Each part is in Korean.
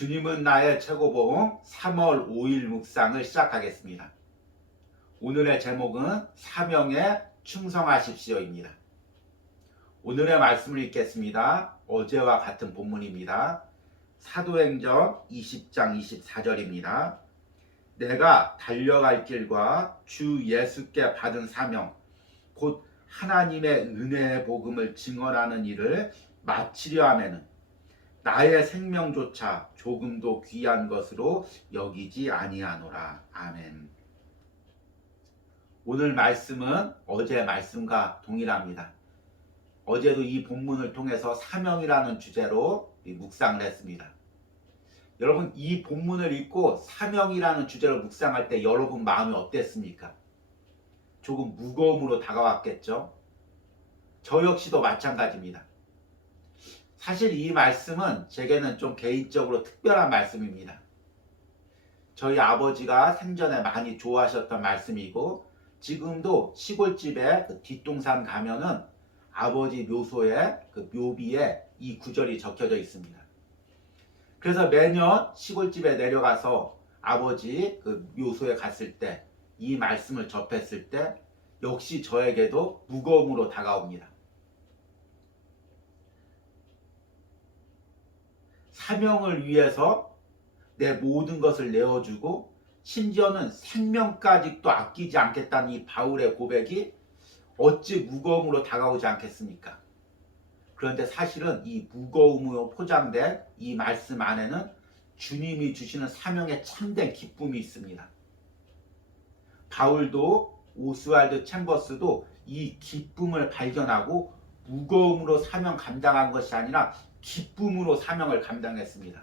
주님은 나의 최고봉 3월 5일 묵상을 시작하겠습니다. 오늘의 제목은 사명에 충성하십시오입니다. 오늘의 말씀을 읽겠습니다. 어제와 같은 본문입니다. 사도행전 20장 24절입니다. 내가 달려갈 길과 주 예수께 받은 사명 곧 하나님의 은혜의 복음을 증언하는 일을 마치려 하면은 나의 생명조차 조금도 귀한 것으로 여기지 아니하노라. 아멘. 오늘 말씀은 어제 말씀과 동일합니다. 어제도 이 본문을 통해서 사명이라는 주제로 묵상을 했습니다. 여러분, 이 본문을 읽고 사명이라는 주제로 묵상할 때 여러분 마음이 어땠습니까? 조금 무거움으로 다가왔겠죠? 저 역시도 마찬가지입니다. 사실 이 말씀은 제게는 좀 개인적으로 특별한 말씀입니다. 저희 아버지가 생전에 많이 좋아하셨던 말씀이고 지금도 시골집에 뒷동산 가면은 아버지 묘소에 묘비에 이 구절이 적혀져 있습니다. 그래서 매년 시골집에 내려가서 아버지 묘소에 갔을 때 이 말씀을 접했을 때 역시 저에게도 무거움으로 다가옵니다. 사명을 위해서 내 모든 것을 내어주고 심지어는 생명까지도 아끼지 않겠다는 이 바울의 고백이 어찌 무거움으로 다가오지 않겠습니까? 그런데 사실은 이 무거움으로 포장된 이 말씀 안에는 주님이 주시는 사명의 참된 기쁨이 있습니다. 바울도 오스왈드 챔버스도 이 기쁨을 발견하고 무거움으로 사명 감당한 것이 아니라 기쁨으로 사명을 감당했습니다.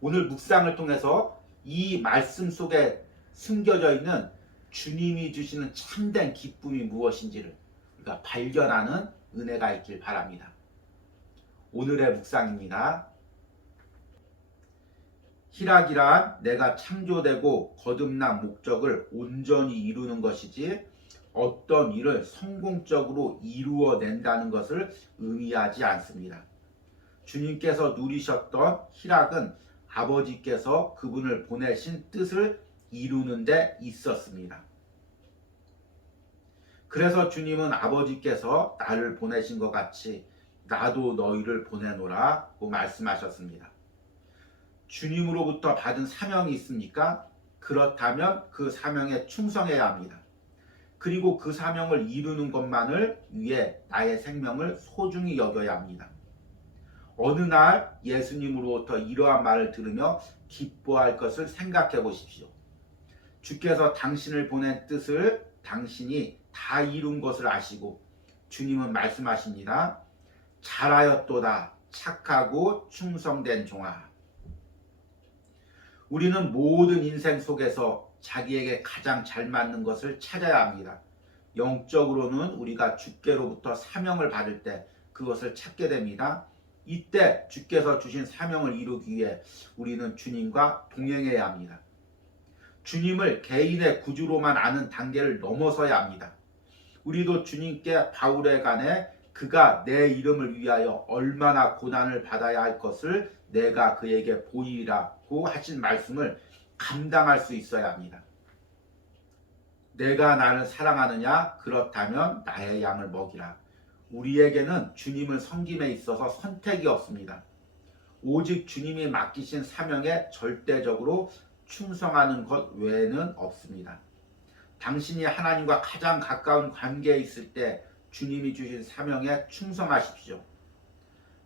오늘 묵상을 통해서 이 말씀 속에 숨겨져 있는 주님이 주시는 참된 기쁨이 무엇인지를 우리가 발견하는 은혜가 있길 바랍니다. 오늘의 묵상입니다. 희락이란 내가 창조되고 거듭난 목적을 온전히 이루는 것이지 어떤 일을 성공적으로 이루어낸다는 것을 의미하지 않습니다. 주님께서 누리셨던 희락은 아버지께서 그분을 보내신 뜻을 이루는 데 있었습니다. 그래서 주님은 아버지께서 나를 보내신 것 같이 나도 너희를 보내노라고 말씀하셨습니다. 주님으로부터 받은 사명이 있습니까? 그렇다면 그 사명에 충성해야 합니다. 그리고 그 사명을 이루는 것만을 위해 나의 생명을 소중히 여겨야 합니다. 어느 날 예수님으로부터 이러한 말을 들으며 기뻐할 것을 생각해 보십시오. 주께서 당신을 보낸 뜻을 당신이 다 이룬 것을 아시고 주님은 말씀하십니다. 잘하였도다 착하고 충성된 종아. 우리는 모든 인생 속에서 자기에게 가장 잘 맞는 것을 찾아야 합니다. 영적으로는 우리가 주께로부터 사명을 받을 때 그것을 찾게 됩니다. 이때 주께서 주신 사명을 이루기 위해 우리는 주님과 동행해야 합니다. 주님을 개인의 구주로만 아는 단계를 넘어서야 합니다. 우리도 주님께 바울에 관해 그가 내 이름을 위하여 얼마나 고난을 받아야 할 것을 내가 그에게 보이라고 하신 말씀을 감당할 수 있어야 합니다. 내가 나를 사랑하느냐? 그렇다면 나의 양을 먹이라. 우리에게는 주님을 섬김에 있어서 선택이 없습니다. 오직 주님이 맡기신 사명에 절대적으로 충성하는 것 외에는 없습니다. 당신이 하나님과 가장 가까운 관계에 있을 때 주님이 주신 사명에 충성하십시오.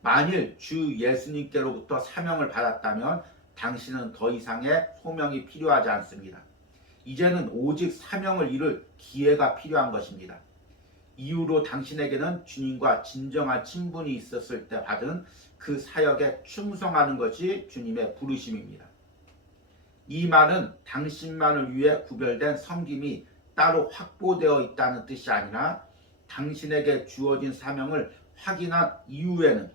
만일 주 예수님께로부터 사명을 받았다면 당신은 더 이상의 소명이 필요하지 않습니다. 이제는 오직 사명을 이룰 기회가 필요한 것입니다. 이후로 당신에게는 주님과 진정한 친분이 있었을 때 받은 그 사역에 충성하는 것이 주님의 부르심입니다. 이 말은 당신만을 위해 구별된 섬김이 따로 확보되어 있다는 뜻이 아니라 당신에게 주어진 사명을 확인한 이후에는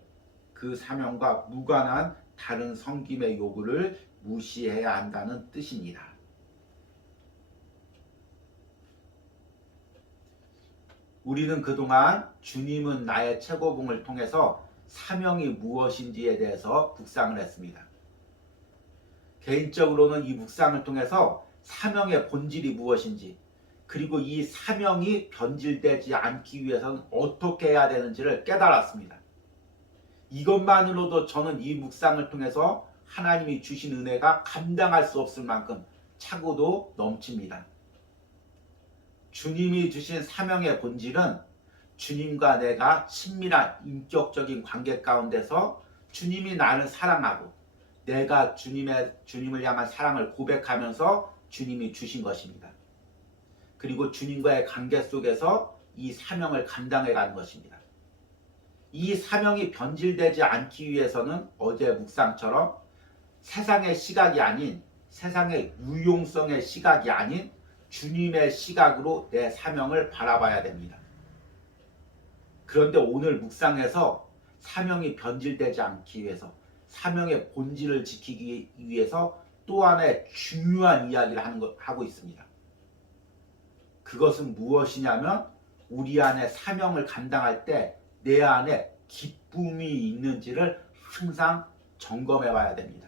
그 사명과 무관한 다른 섬김의 요구를 무시해야 한다는 뜻입니다. 우리는 그동안 주님은 나의 최고봉을 통해서 사명이 무엇인지에 대해서 묵상을 했습니다. 개인적으로는 이 묵상을 통해서 사명의 본질이 무엇인지, 그리고 이 사명이 변질되지 않기 위해서는 어떻게 해야 되는지를 깨달았습니다. 이것만으로도 저는 이 묵상을 통해서 하나님이 주신 은혜가 감당할 수 없을 만큼 차고도 넘칩니다. 주님이 주신 사명의 본질은 주님과 내가 친밀한 인격적인 관계 가운데서 주님이 나를 사랑하고 내가 주님을 향한 사랑을 고백하면서 주님이 주신 것입니다. 그리고 주님과의 관계 속에서 이 사명을 감당해 가는 것입니다. 이 사명이 변질되지 않기 위해서는 어제 묵상처럼 세상의 시각이 아닌, 세상의 유용성의 시각이 아닌 주님의 시각으로 내 사명을 바라봐야 됩니다. 그런데 오늘 묵상에서 사명이 변질되지 않기 위해서, 사명의 본질을 지키기 위해서 또 하나의 중요한 이야기를 하고 있습니다. 그것은 무엇이냐면 우리 안에 사명을 감당할 때 내 안에 기쁨이 있는지를 항상 점검해 봐야 됩니다.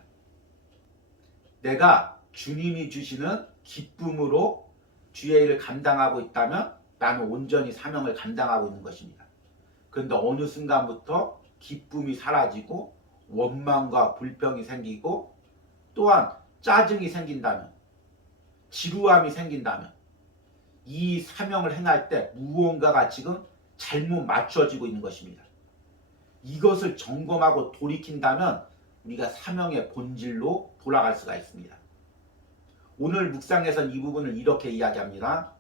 내가 주님이 주시는 기쁨으로 주의 일을 감당하고 있다면 나는 온전히 사명을 감당하고 있는 것입니다. 그런데 어느 순간부터 기쁨이 사라지고 원망과 불평이 생기고 또한 짜증이 생긴다면, 지루함이 생긴다면 이 사명을 행할 때 무언가가 지금 잘못 맞춰지고 있는 것입니다. 이것을 점검하고 돌이킨다면 우리가 사명의 본질로 돌아갈 수가 있습니다. 오늘 묵상에서는 이 부분을 이렇게 이야기합니다.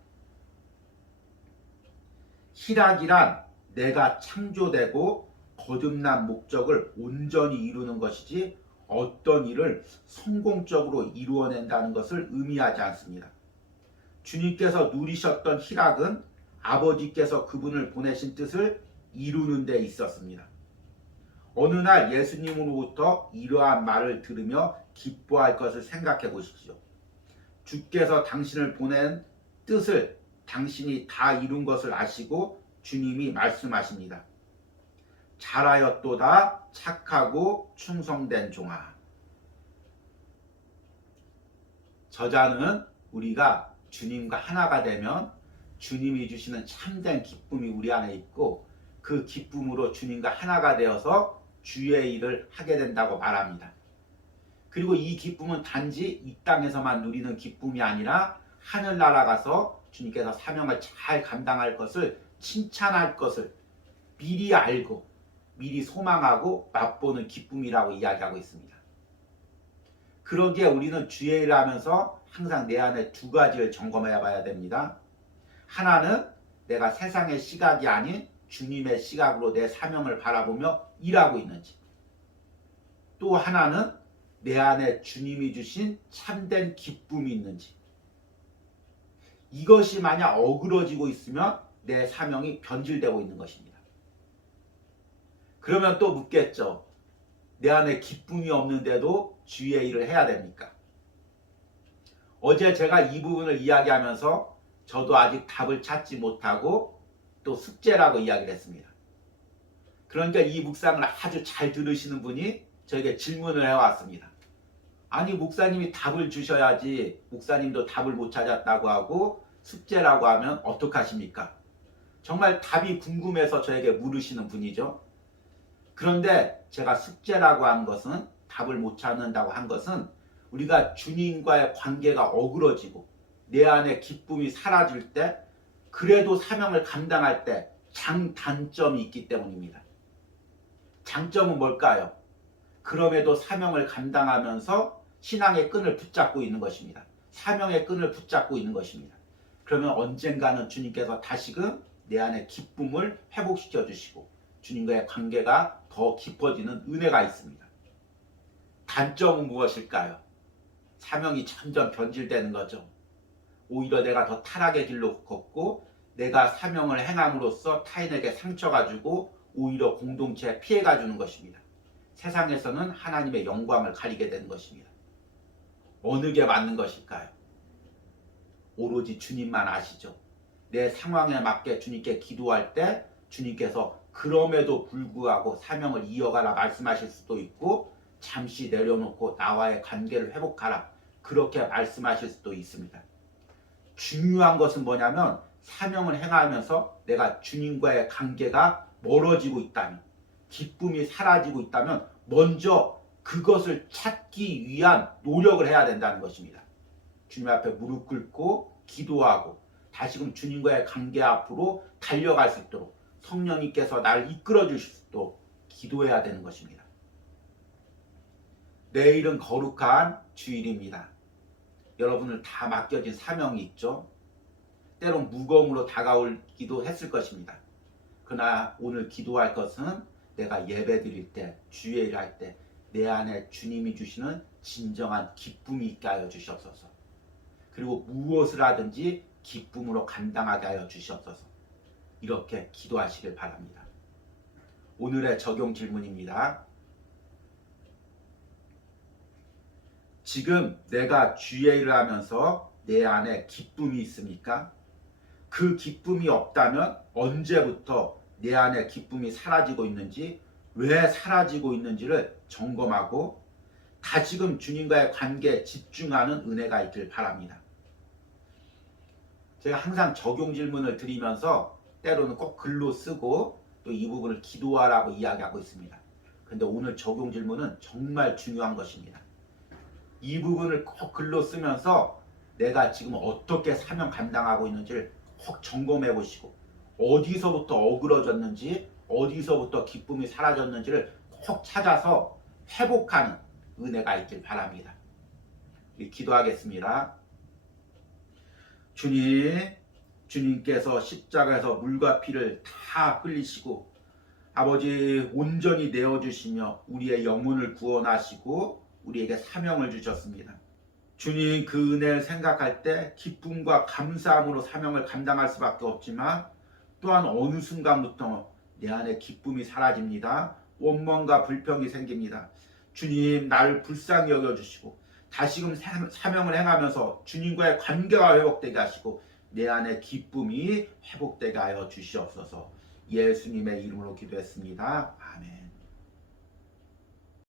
희락이란 내가 창조되고 거듭난 목적을 온전히 이루는 것이지 어떤 일을 성공적으로 이루어낸다는 것을 의미하지 않습니다. 주님께서 누리셨던 희락은 아버지께서 그분을 보내신 뜻을 이루는 데 있었습니다. 어느 날 예수님으로부터 이러한 말을 들으며 기뻐할 것을 생각해 보십시오. 주께서 당신을 보낸 뜻을 당신이 다 이룬 것을 아시고 주님이 말씀하십니다. 잘하였도다 착하고 충성된 종아. 저자는 우리가 주님과 하나가 되면 주님이 주시는 참된 기쁨이 우리 안에 있고 그 기쁨으로 주님과 하나가 되어서 주의 일을 하게 된다고 말합니다. 그리고 이 기쁨은 단지 이 땅에서만 누리는 기쁨이 아니라 하늘나라 가서 주님께서 사명을 잘 감당할 것을 칭찬할 것을 미리 알고 미리 소망하고 맛보는 기쁨이라고 이야기하고 있습니다. 그러기에 우리는 주의 일을 하면서 항상 내 안에 두 가지를 점검해 봐야 됩니다. 하나는 내가 세상의 시각이 아닌 주님의 시각으로 내 사명을 바라보며 일하고 있는지, 또 하나는 내 안에 주님이 주신 참된 기쁨이 있는지. 이것이 만약 어그러지고 있으면 내 사명이 변질되고 있는 것입니다. 그러면 또 묻겠죠. 내 안에 기쁨이 없는데도 주의 일을 해야 됩니까? 어제 제가 이 부분을 이야기하면서 저도 아직 답을 찾지 못하고 또 숙제라고 이야기를 했습니다. 그러니까 이 묵상을 아주 잘 들으시는 분이 저에게 질문을 해왔습니다. 아니 목사님이 답을 주셔야지 목사님도 답을 못 찾았다고 하고 숙제라고 하면 어떡하십니까? 정말 답이 궁금해서 저에게 물으시는 분이죠. 그런데 제가 숙제라고 한 것은, 답을 못 찾는다고 한 것은 우리가 주님과의 관계가 어그러지고 내 안에 기쁨이 사라질 때, 그래도 사명을 감당할 때 장단점이 있기 때문입니다. 장점은 뭘까요? 그럼에도 사명을 감당하면서 신앙의 끈을 붙잡고 있는 것입니다. 사명의 끈을 붙잡고 있는 것입니다. 그러면 언젠가는 주님께서 다시금 내 안에 기쁨을 회복시켜 주시고 주님과의 관계가 더 깊어지는 은혜가 있습니다. 단점은 무엇일까요? 사명이 점점 변질되는 거죠. 오히려 내가 더 타락의 길로 걷고 내가 사명을 행함으로써 타인에게 상처가 주고 오히려 공동체에 피해가 주는 것입니다. 세상에서는 하나님의 영광을 가리게 되는 것입니다. 어느 게 맞는 것일까요? 오로지 주님만 아시죠. 내 상황에 맞게 주님께 기도할 때 주님께서 그럼에도 불구하고 사명을 이어가라 말씀하실 수도 있고, 잠시 내려놓고 나와의 관계를 회복하라. 그렇게 말씀하실 수도 있습니다. 중요한 것은 뭐냐면 사명을 행하면서 내가 주님과의 관계가 멀어지고 있다면, 기쁨이 사라지고 있다면 먼저 그것을 찾기 위한 노력을 해야 된다는 것입니다. 주님 앞에 무릎 꿇고 기도하고 다시금 주님과의 관계 앞으로 달려갈 수 있도록 성령님께서 나를 이끌어 주실 수 있도록 기도해야 되는 것입니다. 내일은 거룩한 주일입니다. 여러분을 다 맡겨진 사명이 있죠. 때론 무거움으로 다가오기도 했을 것입니다. 그러나 오늘 기도할 것은 내가 예배 드릴 때, 주일을 할 때 내 안에 주님이 주시는 진정한 기쁨이 있게 하여 주시옵소서. 그리고 무엇을 하든지 기쁨으로 감당하게 하여 주시옵소서. 이렇게 기도하시길 바랍니다. 오늘의 적용 질문입니다. 지금 내가 주의 일을 하면서 내 안에 기쁨이 있습니까? 그 기쁨이 없다면 언제부터 내 안에 기쁨이 사라지고 있는지, 왜 사라지고 있는지를 점검하고 다시금 주님과의 관계에 집중하는 은혜가 있길 바랍니다. 제가 항상 적용 질문을 드리면서 때로는 꼭 글로 쓰고 또 이 부분을 기도하라고 이야기하고 있습니다. 그런데 오늘 적용 질문은 정말 중요한 것입니다. 이 부분을 꼭 글로 쓰면서 내가 지금 어떻게 사명 감당하고 있는지를 꼭 점검해 보시고 어디서부터 어그러졌는지, 어디서부터 기쁨이 사라졌는지를 꼭 찾아서 회복하는 은혜가 있길 바랍니다. 기도하겠습니다. 주님께서 십자가에서 물과 피를 다 흘리시고 아버지 온전히 내어주시며 우리의 영혼을 구원하시고 우리에게 사명을 주셨습니다. 주님, 그 은혜를 생각할 때 기쁨과 감사함으로 사명을 감당할 수밖에 없지만 또한 어느 순간부터 내 안에 기쁨이 사라집니다. 원망과 불평이 생깁니다. 주님, 나를 불쌍히 여겨주시고 다시금 사명을 행하면서 주님과의 관계가 회복되게 하시고 내 안에 기쁨이 회복되게 하여 주시옵소서. 예수님의 이름으로 기도했습니다. 아멘.